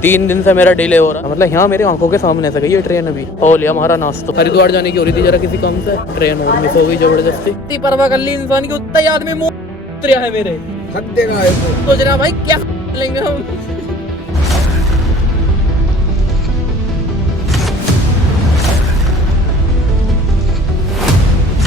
3 दिन से मेरा डिले हो रहा है, मतलब यहाँ मेरी आंखों के सामने से गई ये ट्रेन अभी। हो लिया हमारा नाश्ता। हरिद्वार जाने की हो रही थी जरा किसी काम से, ट्रेन और मिस हो गई जबरदस्ती। इतनी परवाह कर ली इंसान की, उतना ही आदमी मुंह उतरिया है मेरे। हद देगा सोच रहा भाई क्या लेंगे हम।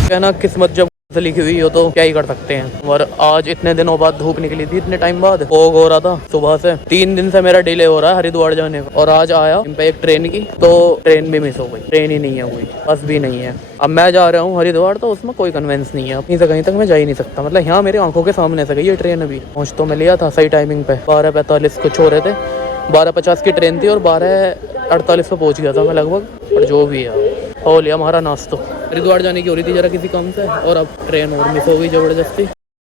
कहना किस्मत जब से लिखी हुई हो तो क्या ही कर सकते हैं। और आज इतने दिनों बाद धूप निकली थी, इतने टाइम बाद फोग हो रहा था सुबह से। 3 दिन से मेरा डिले हो रहा है हरिद्वार जाने का, और आज आया इन पे एक ट्रेन की, तो ट्रेन भी मिस हो गई। ट्रेन ही नहीं है, कोई बस भी नहीं है। अब मैं जा रहा हूँ हरिद्वार, तो उसमें कोई कन्वेंस नहीं है, अपनी से कहीं तक मैं जा ही नहीं सकता। मतलब यहाँ मेरी आंखों के सामने से गई ये ट्रेन अभी। पहुँच तो मैं लिया था सही टाइमिंग पे, 12:45 कुछ हो रहे थे, 12:50 की ट्रेन थी और 12:48 पे पहुँच गया था मैं लगभग। और जो भी है हो लिया हमारा नाश्ता। हरिद्वार जाने की हो रही थी जरा किसी काम से, और अब ट्रेन और मिस हो गई जबरदस्ती।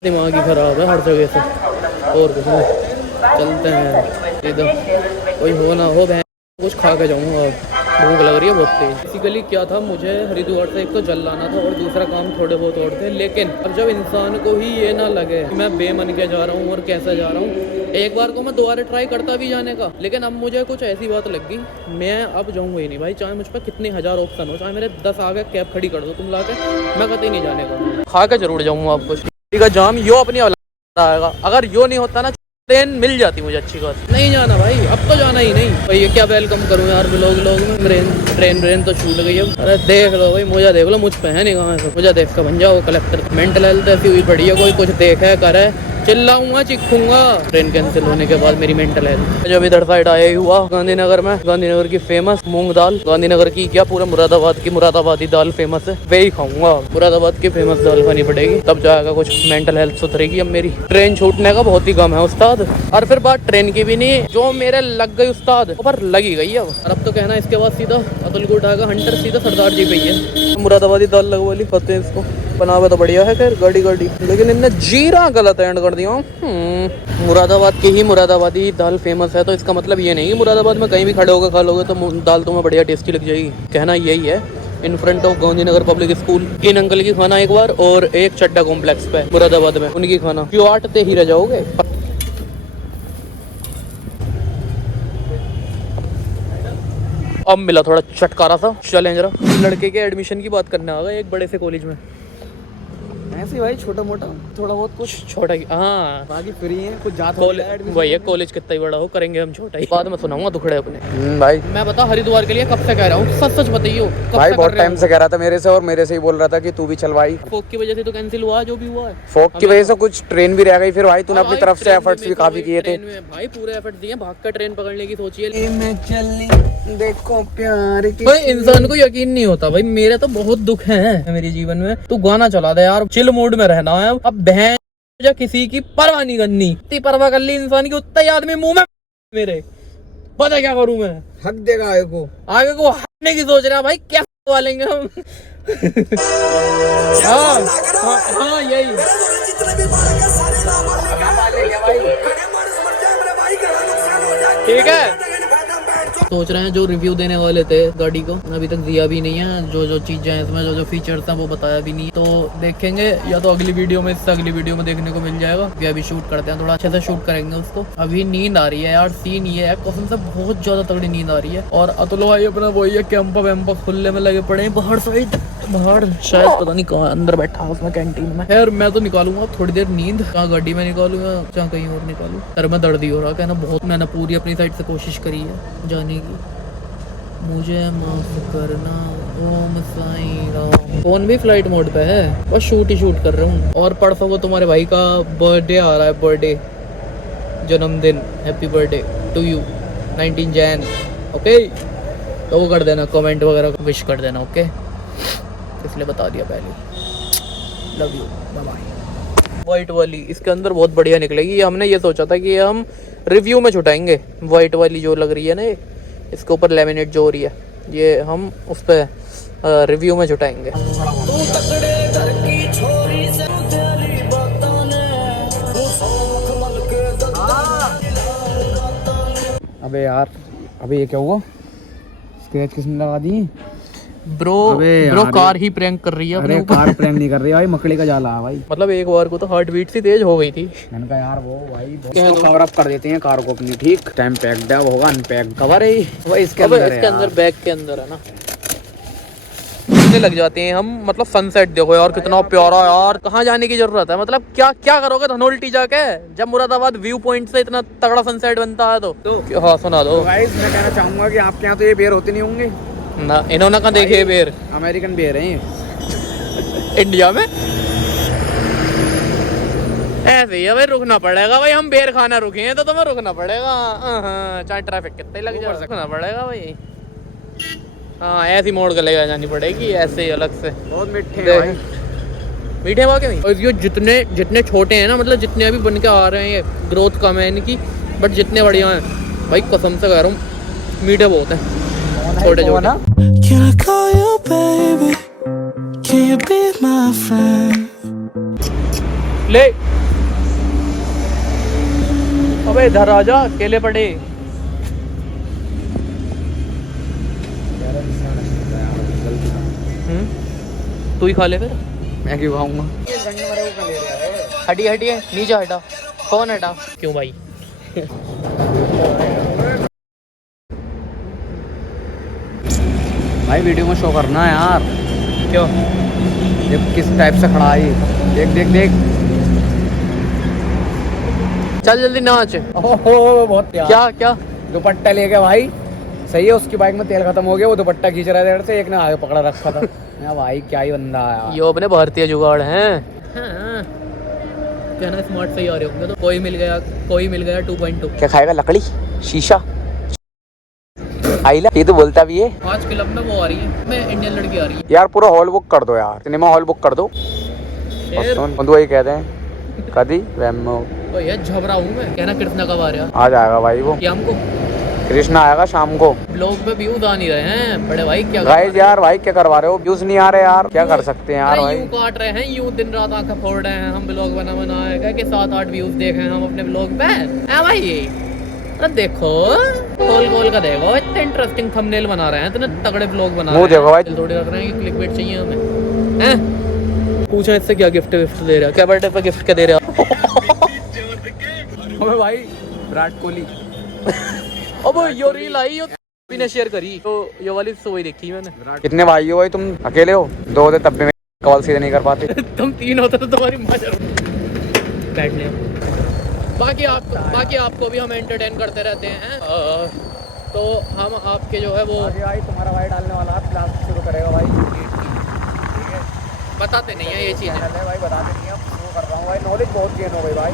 दिमाग ही खराब है हर जगह से, और कुछ नहीं। चलते हैं इधर, कोई हो ना हो बहन कुछ खा के जाऊँगा। भूख लग रही है बहुत तेज। बेसिकली क्या था, मुझे हरिद्वार से एक तो जल लाना था और दूसरा काम थोड़े बहुत और थे। लेकिन अब जब इंसान को ही ये ना लगे कि मैं बेमन के जा रहा हूँ और कैसे जा रहा हूँ, एक बार को मैं दोबारा ट्राई करता भी जाने का, लेकिन अब मुझे कुछ ऐसी बात लग गई, मैं अब जाऊँगा ही नहीं भाई। चाहे मुझ पर कितने हजार ऑप्शन हो, चाहे मेरे 10 आगे कैब खड़ी कर दो तुम ला के, मैं कतई नहीं जाने का। खा के जरूर जाऊँगा आपको। ठीक है, जाम यो अपनी आएगा, अगर यो नहीं होता ना ट्रेन मिल जाती मुझे अच्छी खास। नहीं जाना भाई, अब तो जाना ही नहीं भाई। ये क्या वेलकम करूँ यार लोग में। ट्रेन तो छूट गई अब। अरे देख लो भाई, मुझे देख लो, मुझ पे है नहीं कहाँ से। मुझे देख कर बन जाओ कलेक्टर। मेंटल हेल्थ ऐसी हुई पड़ी है, कोई कुछ देखे करे चिल्लाऊंगा चिखूंगा। ट्रेन कैंसिल होने के बाद मेरी मेंटल हेल्थ। जब इधर साइड आया ही हुआ गांधीनगर में, गांधीनगर की फेमस मूंग दाल, गांधीनगर की क्या पूरे मुरादाबाद की मुरादाबादी दाल फेमस है, वही खाऊंगा। मुरादाबाद की फेमस दाल खानी पड़ेगी, तब जाएगा कुछ मेंटल हेल्थ सुधरेगी। अब मेरी ट्रेन छूटने का बहुत ही कम है उस्ताद। और फिर बात ट्रेन की भी नहीं, जो मेरे लग गई उस्ताद पर लगी गई है। और अब तो कहना इसके बाद सीधा अतुल को उठाएगा हंटर, सीधा सरदार जी पे ही है। मुरादाबादी दाल लगवा ली, पते हैं इसको बनावे तो बढ़िया है खैर गाड़ी, लेकिन इनने जीरा गलत एंड कर दिया। मुरादाबाद की ही मुरादाबादी दाल फेमस है, तो इसका मतलब ये नहीं कि मुरादाबाद में कहीं भी खड़े होकर खा लोगे तो दाल तुम्हें बढ़िया टेस्टी लग जाएगी। कहना यही है। In front of Gandhinagar public school in uncle की खाना एक बार, और एक चड्डा कॉम्प्लेक्स पे मुरादाबाद में उनकी खाना, क्योंटते ही रह जाओगे। अब मिला थोड़ा चटकारा सा। चलें जरा लड़के के एडमिशन की बात करने आ गए एक बड़े से कॉलेज में। ऐसे भाई छोटा मोटा थोड़ा बहुत कुछ छोटा ही, हाँ बाकी फ्री है कुछ जात वही है। कॉलेज कितना ही बड़ा हो, करेंगे हम छोटा ही। बाद में सुनाऊंगा दुखड़े अपने। भाई मैं बता हरिद्वार के लिए कब से कह रहा हूँ, सच सच बताइयो। भाई बहुत टाइम से कह रहा था मेरे से, और मेरे से ही बोल रहा था कि तू भी चल भाई। फोक की वजह से तो कैंसिल हुआ जो भी हुआ है। फोक की वजह से कुछ ट्रेन भी रह गई फिर भाई, तूने अपनी तरफ से एफर्ट्स भी काफी किए थे भाई। पूरे एफर्ट दिए, भाग कर ट्रेन पकड़ने की सोचिए। देखो प्यार की भाई इंसान को यकीन नहीं होता भाई, मेरे तो बहुत दुख है मेरे जीवन में। तू गाना चला दे यार, चिल मूड में रहना है। अब बहन मुझे किसी की परवाह नहीं करनी, इतनी परवाह कर ली इंसान की, उतना ही आदमी मुंह में मेरे। पता क्या करूं मैं, हक देगा आगे को हटने की सोच रहा भाई। क्या वालेंगे हम। हाँ यही ठीक है। सोच रहे हैं जो रिव्यू देने वाले थे गाड़ी को, अभी तक दिया भी नहीं है। जो चीजें हैं इसमें, जो फीचर्स हैं वो बताया भी नहीं। तो देखेंगे या तो अगली वीडियो में, इससे अगली वीडियो में देखने को मिल जाएगा। अभी शूट करते हैं, थोड़ा अच्छे से शूट करेंगे उसको। अभी नींद आ रही है यार, सीन ये है कसम से बहुत ज्यादा तगड़ी नींद आ रही है। और अतुल भाई अपना वही है, कैंपा वैम्पा खुलने में लगे पड़े हैं बाहर साइड। बाहर शायद पता नहीं कहाँ अंदर बैठा है उसमें कैंटीन में। यार मैं तो निकालूंगा थोड़ी देर नींद, कहाँ गाड़ी में निकालूंगा चाहे कहीं और निकालूं। सर में दर्द ही हो रहा, कहना बहुत मैंने पूरी अपनी साइड से कोशिश करी है जाने की, मुझे माफ करना ओम साईं राम। फोन भी फ्लाइट मोड पे है, बस शूट ही शूट कर रहा हूँ। और परसों को तुम्हारे भाई का बर्थडे आ रहा है, बर्थडे जन्मदिन, happy birthday to you 19 Jain. Okay, तो वो कर देना, कमेंट वगैरह विश कर देना। ओके, इसलिए बता दिया पहले। Love you, bye bye. White वाली इसके अंदर बहुत बढ़िया निकलेगी। हमने ये सोचा था कि हम रिव्यू में छुटाएंगे। वाइट वाली जो लग रही है ना, इसके ऊपर लेमिनेट जो हो रही है, ये हम उस पर रिव्यू में छुटाएंगे। अबे यार, अबे ये क्या हुआ? स्क्रैच किसने लगा दी? ब्रो अबे ब्रो यार, कार ही प्रैंक कर रही है अपने अरे ऊपर। कार प्रैंक नहीं कर रही भाई, मकड़ी का जाला है भाई। मतलब एक बार को तो हार्ट बीट सी तेज हो गई थी। मैंने कहा यार वो भाई क्या तो कवर अप कर देते हैं कार को अपनी, ठीक टाइम पैक्ड है, वो होगा अनपैक्ड कवर है वो इसके अबे अंदर है इसके यार। अंदर बैग के अंदर है ना। घूमने लग जाते हैं हम, मतलब सनसेट देखो यार कितना प्यारा यार। कहाँ जाने की जरूरत है, मतलब क्या क्या करोगे धनोल्टी जाके, जब मुरादाबाद व्यू पॉइंट से इतना तगड़ा सनसेट बनता है तो हाँ सुना दो। तो गाइस मैं कहना चाहूंगा कि आपके यहाँ तो ये बेर होते नहीं होंगे ना, इन्होंने कहाँ देखे बेर अमेरिकन बेर हैं ये। इंडिया में। ऐसे ही है भाई, रुकना पड़ेगा भाई, हम बेर खाना रुके हैं तो तुम्हें रुकना पड़ेगा। चाहे ट्रैफिक कितने लग जाए रुकना पड़ेगा भाई। हाँ ऐसी मोड़ के लेकर जानी पड़ेगी, ऐसे ही अलग से। बहुत मीठे हैं भाई, मीठे वाकई नहीं। और ये जितने जितने छोटे हैं ना, मतलब जितने अभी बन के आ रहे हैं, ये ग्रोथ कम है इनकी, बट जितने बढ़िया हैं भाई कसम से कह रहा हूँ मीठे बहुत हैं छोटे छोटे ना। Can I call you baby? Can you be my friend? ले अबे इधर आ जा, केले पड़े। तू ही खा ले फिर। मैं क्यों खाऊंगा। हटी हटी है नीचे हटा। कौन हटा क्यों भाई। भाई वीडियो में शो करना है यार, क्यों ये किस टाइप से खड़ा है ये। देख देख देख, चल जल्दी नाच। ओहो बहुत प्यार। क्या क्या दुपट्टा ले गया भाई, सही है उसकी बाइक में तेल खत्म हो गया, वो दुपट्टा खींच रहा था इधर से, एक ने आगे पकड़ा रखा था। मैं भाई क्या ही बंदा है यो अपने भारतीय जुगाड़ हैं। हाँ। क्या ना स्मार्ट सही आ रहे होंगे तो कोई मिल गया 2.2। क्या खाएगा, लकड़ी शीशा आईला, ये तो बोलता भी है। आज क्लब में वो आ रही है, मैं इंडियन लड़की आ रही है यार पूरा हॉल बुक कर दो यार, सिनेमा हॉल बुक कर दो। शेर। वही कहते हैं कदी वैमो। ओ ये झबरा हूँ मैं। कहना कृष्णा कब आ रहा है। आ जाएगा भाई वो, क्या हमको कृष्णा आएगा शाम को। ब्लॉग पे व्यूज आ नहीं रहे हैं बड़े भाई। क्या गाइस यार भाई क्या करवा रहे हो, व्यूज नहीं आ रहे यार, क्या कर सकते हैं यार अरे भाई। यूं काट रहे हैं, यूं दिन रात आंखें फोड़ रहे हैं हम, ब्लॉग बनाएगा कि 7-8 व्यूज देखे हैं हम अपने ब्लॉग पे। है भाई अरे देखो गोल का देखो, इतने इंटरेस्टिंग थंबनेल बना रहे हैं, इतने तगड़े ब्लॉग बना रहे हैं। देखो भाई, थोड़ी रख रहे हैं कि क्लिकबेट चाहिए हमें। हैं पूछा इससे क्या गिफ्ट दे रहा है, क्या बर्थडे पे गिफ्ट क्या दे रहा है। हमें भाई विराट कोहली। अब यो रील आई भी ने शेयर करी तो ये वाली तो वही देखी मैंने। कितने भाई हो भाई तुम, अकेले हो? 2 होते तब भी मैं कॉल सीधे नहीं कर पाते। तुम 3 होते तो तुम्हारी मजा बैठने। बाकी आपको भी हम एंटरटेन करते रहते हैं। तो हम आपके जो है वो भाई तुम्हारा भाई डालने वाला है, क्लास शुरू करेगा भाई। ठीक है, बताते नहीं है ये चीज़ें। भाई बताते नहीं, अब शुरू कर रहा हूँ भाई, नॉलेज बहुत गेन हो गई भाई।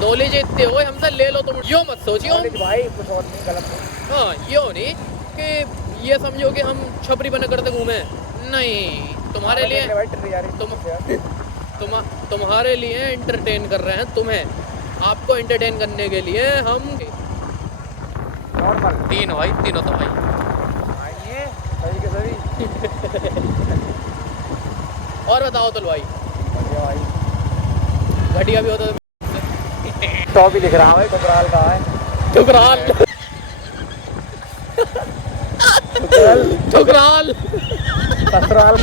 नॉलेज इतने हो हमसे ले लो तुम, यो मत सोचियो। भाई कुछ और नहीं, गलत नहीं। हाँ ये हो नहीं कि ये समझो कि हम छपरी बने करते घूमे, नहीं तुम्हारे लिए तुम्हारे लिए एंटरटेन कर रहे हैं तुम्हें। आपको एंटरटेन करने के लिए हम नॉर्मल 3 भाई, तीनों तो भाई आइए सही के सही। और बताओ तो भाई बढ़िया भाई, घटिया भी होता तो भी लिख रहा है, टुकराल का है। ठुकराल ठुकराल ससुराल